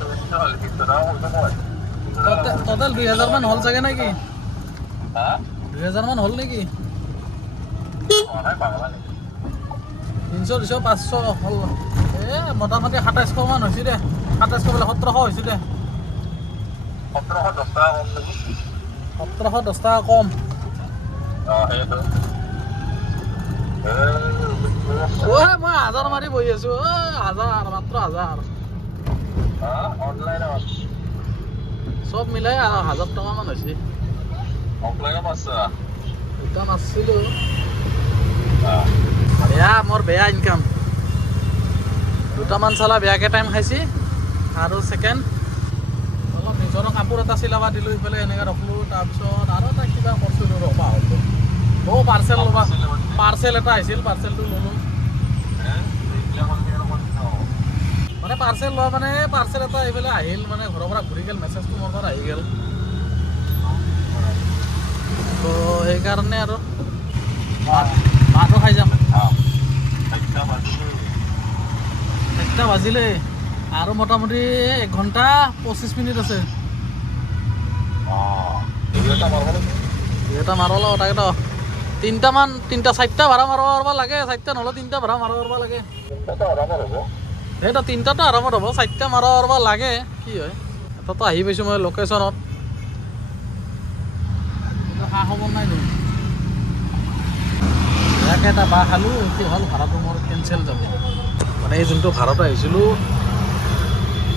টোটেল 2000 মান হ'ল চাগে নেকি হা 2000 মান হ'ল নেকি নাই পাগলা 300 200 500 হ'ল মোটামুটি 2700 মান হৈছে দে 2700 বোলে 1700 হৈছে দে 1710 টকা কম নেকি 1710 টকা কম সেইটো মই 1000 মাৰি বহি আছোঁ 1000 মাত্ৰ 1000 অনলাইনত চব মিলাই 1000 টকা মান হৈছে অফলাইনত আছে ৰিটাৰ্ণ আছিলোঁ বেয়া মোৰ বেয়া ইনকাম দুটামান চালা বেয়াকৈ টাইম খাইছি আৰু ছেকেণ্ড অলপ নিজৰ কাপোৰ এটা চিলাব দিলোঁ ইফালে এনেকৈ ৰখলোঁ তাৰপিছত আৰু এটা কিবা কৰিছিলোঁ ৰখা হ'ল পাৰ্চেল এটা আহিছিল পাৰ্চেলটো ল'লোঁ মানে পাৰ্চেল লোৱা মানে পাৰ্চেল এটা এইফালে আহিল মানে ঘৰৰ পৰা ঘূৰি গ'ল মেছেজটো মোৰ ঘৰত আহি গ'ল তো সেইকাৰণে আৰু ভাতো খাই যাম বাজিলে আৰু মোটামুটি 1 ঘণ্টা 25 মিনিট আছে এটা মাৰল তাকেতো 3টা 4টা ভাড়া মাৰব লাগে 4টা নহ'লে 3টা ভাড়া মাৰব লাগে সেইটো 3টাতো আৰামত হ'ব 4টা মাৰব লাগে কি হয় এটাতো আহি পাইছোঁ মই লোকেশ্যনত খা খবৰ নাই দেখোন ইয়াকে এটা বাহ খালোঁ কি হ'ল ভাড়াটো মোৰ কেঞ্চেল যাব মানে এই যোনটো ভাড়াটো আহিছিলোঁ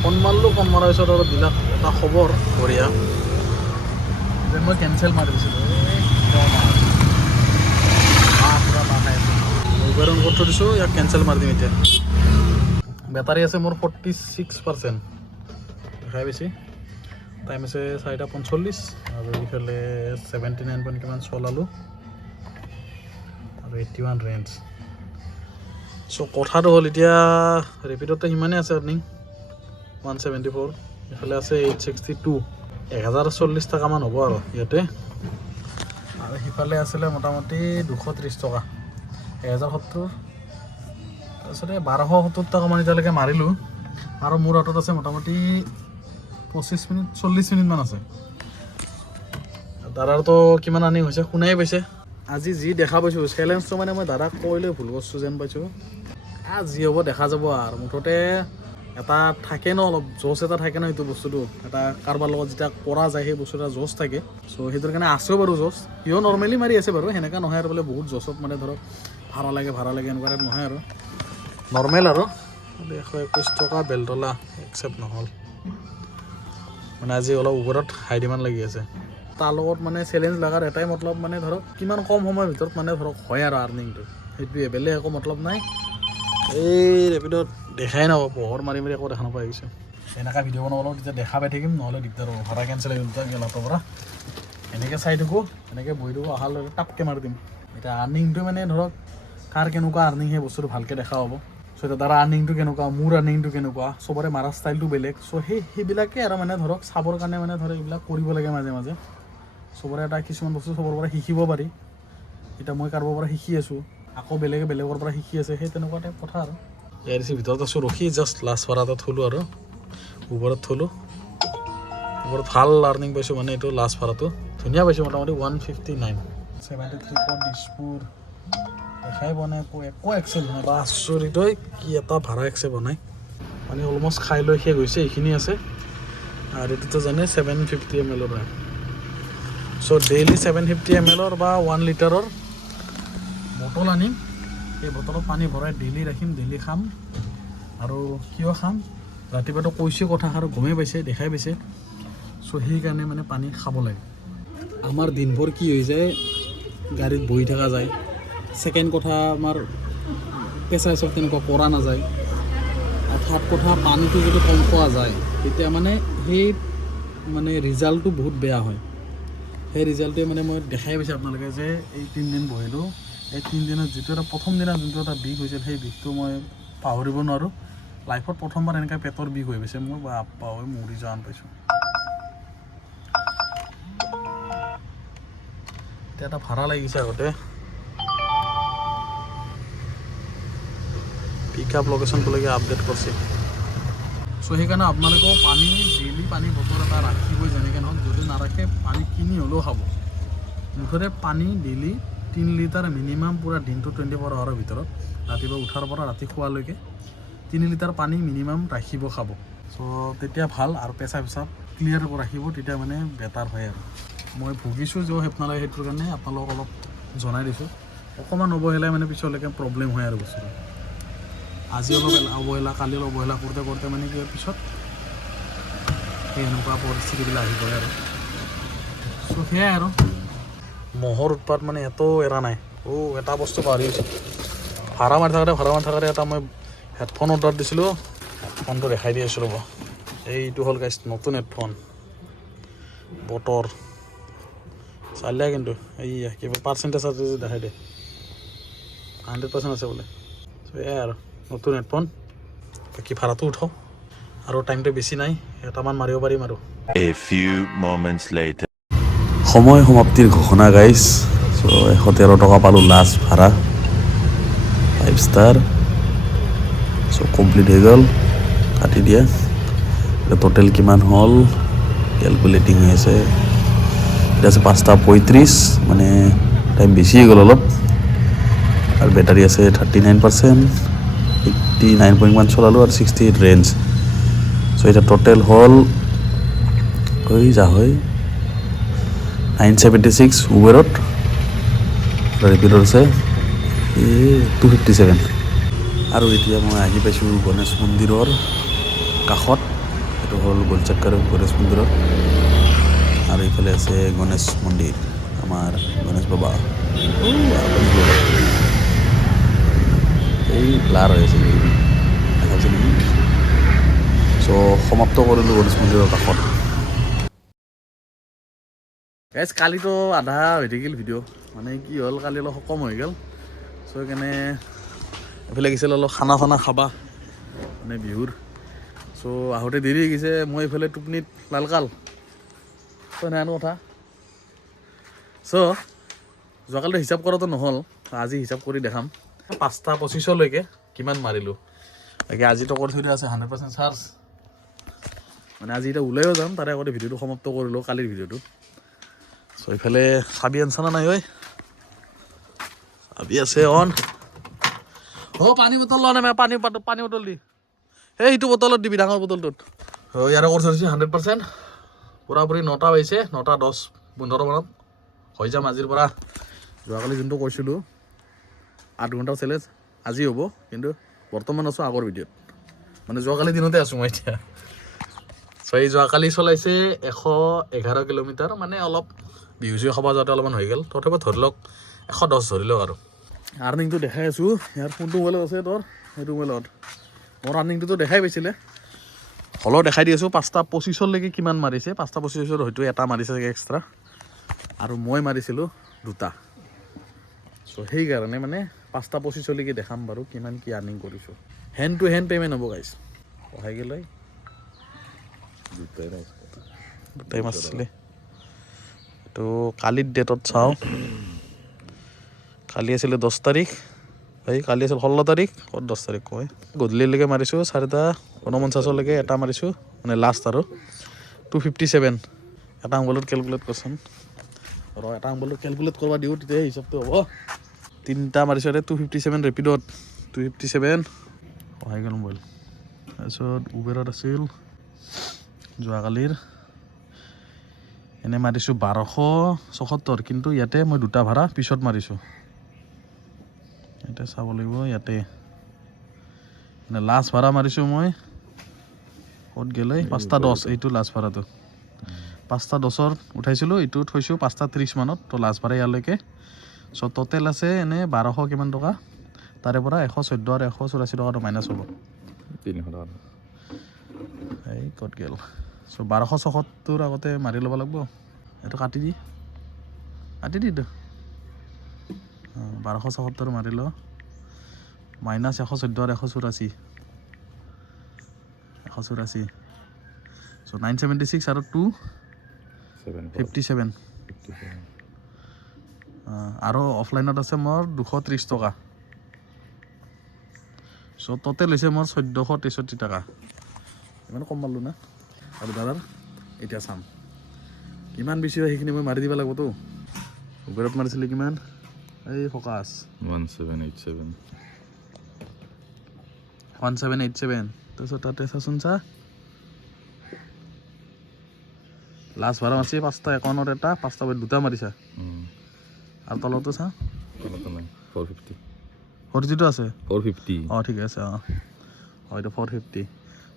ফোন মাৰলোঁ ফোন মৰাৰ পিছত আৰু দিলাক এটা খবৰ বঢ়িয়া যে মই কেঞ্চেল মাৰি দিছিলোঁ পূৰা বাহ খাই আছোঁ উবেৰ অন কৰি থৈ দিছোঁ ইয়াক কেঞ্চেল মাৰি দিম এতিয়া বেটাৰী আছে মোৰ 46% দেখাই বেছি টাইম আছে 4:45 আৰু এইফালে 79 পইণ্ট কিমান চলালোঁ আৰু 81 ৰেঞ্জ চ' কথাটো হ'ল এতিয়া ৰেপিডতে সিমানেই আছে আৰ্নিং 174 এইফালে আছে 862 1040 টকামান হ'ব আৰু ইয়াতে আৰু সিফালে আছিলে মোটামুটি 230 টকা 1070 তাৰপিছতে 1270 টকামান এতিয়ালৈকে মাৰিলোঁ আৰু মোৰ হাতত আছে মোটামুটি 25 মিনিট 40 মিনিটমান আছে দাদাৰতো কিমান আৰ্নিং হৈছে শুনাই পাইছে আজি যি দেখা পাইছোঁ চেলেঞ্জটো মানে মই দাদাক কৈলৈ ভুল কৰিছোঁ যেন পাইছোঁ যি হ'ব দেখা যাব আৰু মুঠতে এটা থাকে ন অলপ জোচ এটা থাকে ন সেইটো বস্তুটো এটা কাৰোবাৰ লগত যেতিয়া কৰা যায় সেই বস্তু এটা জোচ থাকে চ' সেইটোৰ কাৰণে আছেও বাৰু জোচ সিও নৰ্মেলি মাৰি আছে বাৰু সেনেকুৱা নহয় আৰু বোলে বহুত জোচত মানে ধৰক ভাড়া লাগে এনেকুৱা টাইপ নহয় আৰু নৰ্মেল আৰু 121 টকা বেলতলা একচেপ্ট নহ'ল মানে আজি অলপ ওপৰত হাই ডিমাণ্ড লাগি আছে তাৰ লগত মানে চেলেঞ্জ লগাৰ এটাই মতলব মানে ধৰক কিমান কম সময়ৰ ভিতৰত মানে ধৰক হয় আৰু আৰ্নিংটো সেইটোৱে বেলেগ একো মতলব নাই এই ৰেপিডত দেখাই নাপাব পোহৰ মাৰি একো দেখা নাপাই আহিছোঁ এনেকুৱা ভিডিঅ' বনাবলৈ তেতিয়া দেখা পাই থাকিম নহ'লে দিগদাৰ হ'ব ভাড়া কেঞ্চেল হৈ গ'ল গেলাটোৰ পৰা এনেকৈ চাই থাকোঁ এনেকৈ বহি থাকোঁ অহাৰ লগে টাপকৈ মাৰি দিম এতিয়া আৰ্নিংটো মানে ধৰক কাৰ কেনেকুৱা আৰ্নিং সেই বস্তুটো ভালকৈ দেখা হ'ব চ' এতিয়া তাৰ আৰ্নিংটো কেনেকুৱা মোৰ আৰ্নিংটো কেনেকুৱা চবৰে মাৰা ষ্টাইলটো বেলেগ চ' সেইবিলাকে আৰু মানে ধৰক চাবৰ কাৰণে মানে ধৰক এইবিলাক কৰিব লাগে মাজে মাজে চবৰে এটা কিছুমান বস্তু চবৰ পৰা শিকিব পাৰি এতিয়া মই কাৰোবাৰ পৰা শিকি আছোঁ আকৌ বেলেগে বেলেগৰ পৰা শিকি আছে সেই তেনেকুৱা টাইপ কথা আৰু এ আৰ চি ভিতৰত আছোঁ ৰখি জাষ্ট লাষ্ট ভাড়াটো থ'লোঁ আৰু ওপৰত থ'লোঁ ওপৰত ভাল আৰ্নিং পাইছোঁ মানে এইটো লাষ্ট ভাড়াটো ধুনীয়া পাইছোঁ মোটামুটি 159 73 দিছপুৰ দেখাই বনাই একো এক্সেল নহয় বা আচৰিত হয় কি এটা ভাড়া এক্সে বনাই মানে অলমষ্ট খাই লৈ শেষ হৈছে এইখিনি আছে আৰু এইটোতো জানে 750 ml হয় চ' ডেইলি 750 ml বা 1 লিটাৰৰ বটল আনিম এই বটলত পানী ভৰাই ডেইলি ৰাখিম ডেইলি খাম আৰু কিয় খাম ৰাতিপুৱাতো কৈছে কথাষাৰ গমেই পাইছে দেখাই পাইছে চ' সেইকাৰণে মানে পানী খাব লাগে আমাৰ দিনভৰ কি হৈ যায় গাড়ীত বহি থকা যায় ছেকেণ্ড কথা আমাৰ প্ৰেছাৰ চব তেনেকুৱা কৰা নাযায় আৰু থাৰ্ড কথা পানীটো যদি কম খোৱা যায় তেতিয়া মানে সেই মানে ৰিজাল্টটো বহুত বেয়া হয় সেই ৰিজাল্টটোৱে মানে মই দেখাই পাইছোঁ আপোনালোকে যে এই 3 দিন বহিলোঁ এই 3 দিনত যিটো এটা প্ৰথম দিনা যোনটো এটা বিষ হৈছিল সেই বিষটো মই পাহৰিব নোৱাৰোঁ লাইফত প্ৰথমবাৰ এনেকৈ পেটৰ বিষ হৈ গৈছে মোৰ বাপ্পা হৈ মৰি যোৱা পাইছোঁ এতিয়া এটা ভাড়া লাগিছে আগতে পিক আপ লোকেশ্যনটোলৈকে আপডেট কৰিছে চ' সেইকাৰণে আপোনালোকেও পানী ডেইলি পানী বটল এটা ৰাখিবই যেনেকৈ নহওক যদি নাৰাখে পানী কিনি হ'লেও খাব মুঠতে পানী ডেইলি 3 লিটাৰ মিনিমাম পূৰা দিনটো 24 আৱাৰৰ ভিতৰত ৰাতিপুৱা উঠাৰ পৰা ৰাতি খোৱালৈকে 3 লিটাৰ পানী মিনিমাম ৰাখিব খাব চ' তেতিয়া ভাল আৰু পেচাব ক্লিয়াৰ ৰাখিব তেতিয়া মানে বেটাৰ হয় আৰু মই ভুগিছোঁ যে আপোনালোকে সেইটোৰ কাৰণে আপোনালোকক অলপ জনাই দিছোঁ অকণমান অৱহেলাই মানে পিছলৈকে প্ৰব্লেম হয় আৰু বস্তুটো আজি অলপ অৱহেলা কালি অলপ অৱহেলা কৰোঁতে কৰোঁতে মানে কি পিছত সেই এনেকুৱা পৰিস্থিতিবিলাক আহি পৰে আৰু চ' সেয়াই আৰু মহৰ উৎপাত মানে এত এৰা নাই এটা বস্তু পাহৰি গৈছোঁ ভাড়া মাৰি থাকোঁতে এটা মই হেডফোন অৰ্ডাৰ দিছিলোঁ হেডফোনটো দেখাই দি আছোঁ ৰ'ব এইটো হ'ল গাইছ নতুন হেডফোন বটৰ চালিয়া কিন্তু এইয়া কিবা পাৰ্চেণ্টেজ আছে দেখাই দে 100% আছে বোলে চ' এয়াই আৰু নতুন হেডফোন বাকী ভাড়াটো উঠাওঁ আৰু টাইমটো বেছি নাই এটামান মাৰিব পাৰিম আৰু A few moments later. সময় সমাপ্তিৰ ঘোষণা গাইছ চ' 113 টকা পালোঁ লাষ্ট ভাড়া 5 ষ্টাৰ চ' কমপ্লিট হৈ গ'ল কাটি দিয়া টোটেল কিমান হ'ল কেলকুলেটিং হৈ আছে এটা আছে 5:35 মানে টাইম বেছি হৈ গ'ল অলপ আৰু বেটাৰী আছে 39% 89.1 চলালোঁ আৰু 68 ৰেঞ্জ চ' এতিয়া টোটেল হ'ল হয় 976 উবেৰত ৰেপিডত আছে 257 আৰু এতিয়া মই আহি পাইছোঁ গণেশ মন্দিৰৰ কাষত এইটো হ'ল গোলচাক্কাৰ গণেশ মন্দিৰত আৰু এইফালে আছে গণেশ মন্দিৰ আমাৰ গণেশ বাবা এই ব্লাৰ হৈ আছে দেখাইছে নেকি চ' সমাপ্ত কৰিলোঁ গণেশ মন্দিৰৰ কাষত গাইজ কালিতো আধা হৈ থাকিল ভিডিঅ' মানে কি হ'ল কালি অলপ কম হৈ গ'ল চ' সেইকাৰণে এইফালে গৈছিল অলপ খানা চানা খাবা মানে বিহুৰ চ' আহোঁতে দেৰি হৈ গৈছে মই এইফালে টোপনিত লালকাল চ' এনেহেন কথা চ' যোৱাকালিতো হিচাপ কৰাটো নহ'ল আজি হিচাপ কৰি দেখাম 5:25লৈকে কিমান মাৰিলোঁ তাকে আজিতো কৰি থৈ দিয়া আছে 100% চাৰ্জ মানে আজি এতিয়া ওলাইও যাম তাৰে আগতে ভিডিঅ'টো সমাপ্ত কৰিলোঁ কালিৰ ভিডিঅ'টো চ' এইফালে চাবি আনছা না নাই ঐ চাবি আছে অন পানী বটল লোৱা নাই পানী বটল দি সেইটো বটলত দিবি ডাঙৰ বটলটোত ইয়াৰে কৰি থৈছোঁ 100% পূৰাপূৰি 9টা বাজিছে 9:10-15 মানত হৈ যাম আজিৰ পৰা যোৱাকালি যোনটো কৈছিলোঁ 8 ঘণ্টাৰ চেলেঞ্জ আজি হ'ব কিন্তু বৰ্তমান আছোঁ আগৰ ভিডিঅ'ত মানে যোৱাকালি দিনতে আছোঁ মই এতিয়া চ' এই যোৱাকালি চলাইছে 111 কিলোমিটাৰ মানে অলপ বিহু চিহু খাব যাওঁতে অলপমান হৈ গ'ল তথাপি ধৰি লওক 110 ধৰি লওক আৰু আৰ্নিংটো দেখাই আছোঁ ইয়াৰ কোনটো মোবাইলত আছে তোৰ সেইটো মোবাইলত মোৰ আৰ্নিংটোতো দেখাই পাইছিলে হ'লেও দেখাই দি আছোঁ 5:25লৈকে কিমান মাৰিছে 5:25 হয়তো এটা মাৰিছে চাগে এক্সট্ৰা আৰু মই মাৰিছিলোঁ 2টা চ' সেইকাৰণে মানে 5:25লৈকে দেখাম বাৰু কিমান কি আৰ্নিং কৰিছোঁ হেণ্ড টু হেণ্ড পে'মেণ্ট হ'ব গাইছ সহায় গ'লে দুটাই মাৰিছিলে এইটো কালিৰ ডেটত চাওঁ কালি আছিলে 10 তাৰিখ কালি আছিল 16 তাৰিখ ক'ত 10 তাৰিখ কয় গধূলিলৈকে মাৰিছোঁ 4:49লৈকে এটা মাৰিছোঁ মানে লাষ্ট আৰু 257 এটা মোবাইলত কেলকুলেট কৰচোন এটা মোবাইলত কেলকুলেট কৰিব দিওঁ তেতিয়াহে হিচাপটো হ'ব 3টা মাৰিছোঁ 257 ৰেপিডত 257 সহায় গ'ল মোবাইল তাৰপিছত উবেৰত আছিল যোৱাকালিৰ এনে মাৰিছোঁ 1274 কিন্তু ইয়াতে মই 2টা ভাড়া পিছত মাৰিছোঁ ইয়াতে চাব লাগিব ইয়াতে মানে লাষ্ট ভাড়া মাৰিছোঁ মই ক'ত গ'লে 5:10 এইটো লাষ্ট ভাড়াটো 5:10 উঠাইছিলোঁ এইটো থৈছোঁ 5:30 মানত তো লাষ্ট ভাড়া ইয়ালৈকে চ' টোটেল আছে এনে 1200 কিমান টকা তাৰে পৰা 114 আৰু 184 টকাটো মাইনাছ হ'ব 300 টকা এই ক'ত গ'ল চ' 1274 আগতে মাৰি ল'ব লাগিব এইটো কাটি দি এইটো 1274 মাৰি ল মাইনাছ 114 আৰু 184 চ' 976 আৰু 257 আৰু অফলাইনত আছে মোৰ 230 টকা চ' টোটেল হৈছে মোৰ 1463 টকা ইমান কম পালোঁ না আৰু দাদাৰ এতিয়া চাম কিমান বেছি হয় সেইখিনি মই মাৰি দিব লাগিবতো উবেৰত মাৰিছিলোঁ কিমান এই ফকাছ 1787 তাৰপিছত তাতে চাচোন চা লাষ্ট ভাড়া মাৰিছে 5:51 এটা 2টা মাৰিছা আৰু তলতো চা 450 আছে 450 অঁ ঠিক আছে হয়তো 450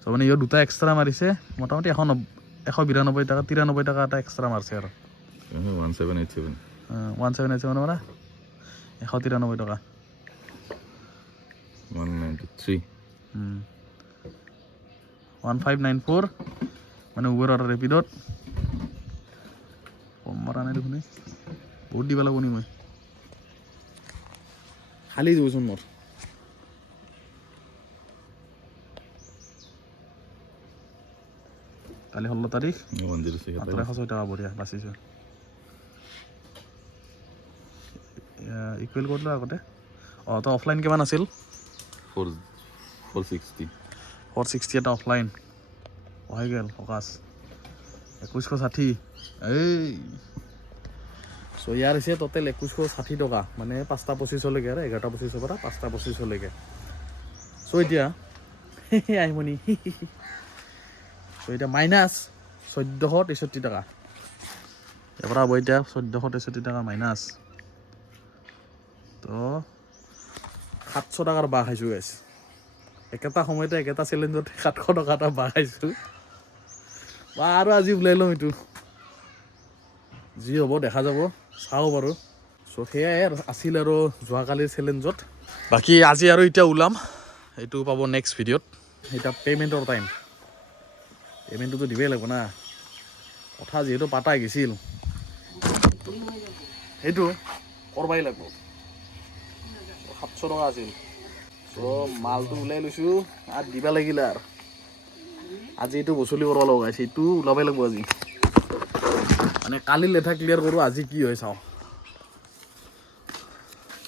চ' মানে ইয়াৰ 2টা এক্সট্ৰা মাৰিছে মোটামুটি 192 টকা 93 টকা এটা এক্সট্ৰা মাৰিছে আৰু 1787 মাৰা 193 টকা 1594 মানে উবেৰ আৰু ৰেপিডত কম মৰা নাই দেখোন বহুত দিব লাগিব নি মই খালি যাবচোন মোৰ কালি 16 তাৰিখ 106 টকা বঢ়িয়া বাচিছোঁ ইকুৱেল কৰিলোঁ আগতে তো অফলাইন কিমান আছিল 460 460 এটা অফলাইন হৈ গ'ল ফকাছ 2160 এই চ' ইয়াৰ হৈছে টোটেল 2160 টকা মানে 5টা 25লৈকে আৰু 11টা 25ৰ পৰা 5টা 25লৈকে চ' এতিয়া আহিমনি চ' এতিয়া মাইনাছ 1463 টকা ইয়াৰ পৰা হ'ব এতিয়া 1463 টকা মাইনাছ তো 700 টকাৰ বাঁহ খাইছোঁ গাইছ একেটা সময়তে একেটা চেলেঞ্জত 700 টকা এটা বাঁহ খাইছোঁ বা আৰু আজি ওলাই ল'ম এইটো যি হ'ব দেখা যাব চাওঁ বাৰু চ' সেয়াই আছিল আৰু যোৱাকালিৰ চেলেঞ্জত বাকী আজি আৰু এতিয়া ওলাম এইটো পাব নেক্সট ভিডিঅ'ত এতিয়া পে'মেণ্টৰ টাইম পে'মেণ্টটোতো দিবই লাগিব না কথা যিহেতু পাতা গৈছিল সেইটো কৰবাই লাগিব 700 টকা আছিল চ' মালটো ওলাই লৈছোঁ আৰু দিবা লাগিলে আৰু আজি এইটো বচুলি কৰিব লগাইছে এইটো ওলাবই লাগিব আজি মানে কালি লেঠা ক্লিয়াৰ কৰোঁ আজি কি হয় চাওঁ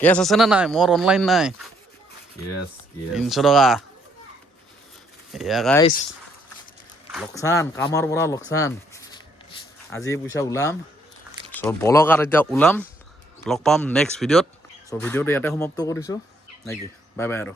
কেছ আছে না নাই মোৰ অনলাইন নাই 300 টকা এয়া গাইছ লোকচান কামৰ পৰা লোকচান আজি পইচা ওলাম চ' বলক আৰু এতিয়া ওলাম লগ পাম নেক্সট ভিডিঅ'ত চ' ভিডিঅ'টো ইয়াতে সমাপ্ত কৰিছোঁ নেকি বাই বাই আৰু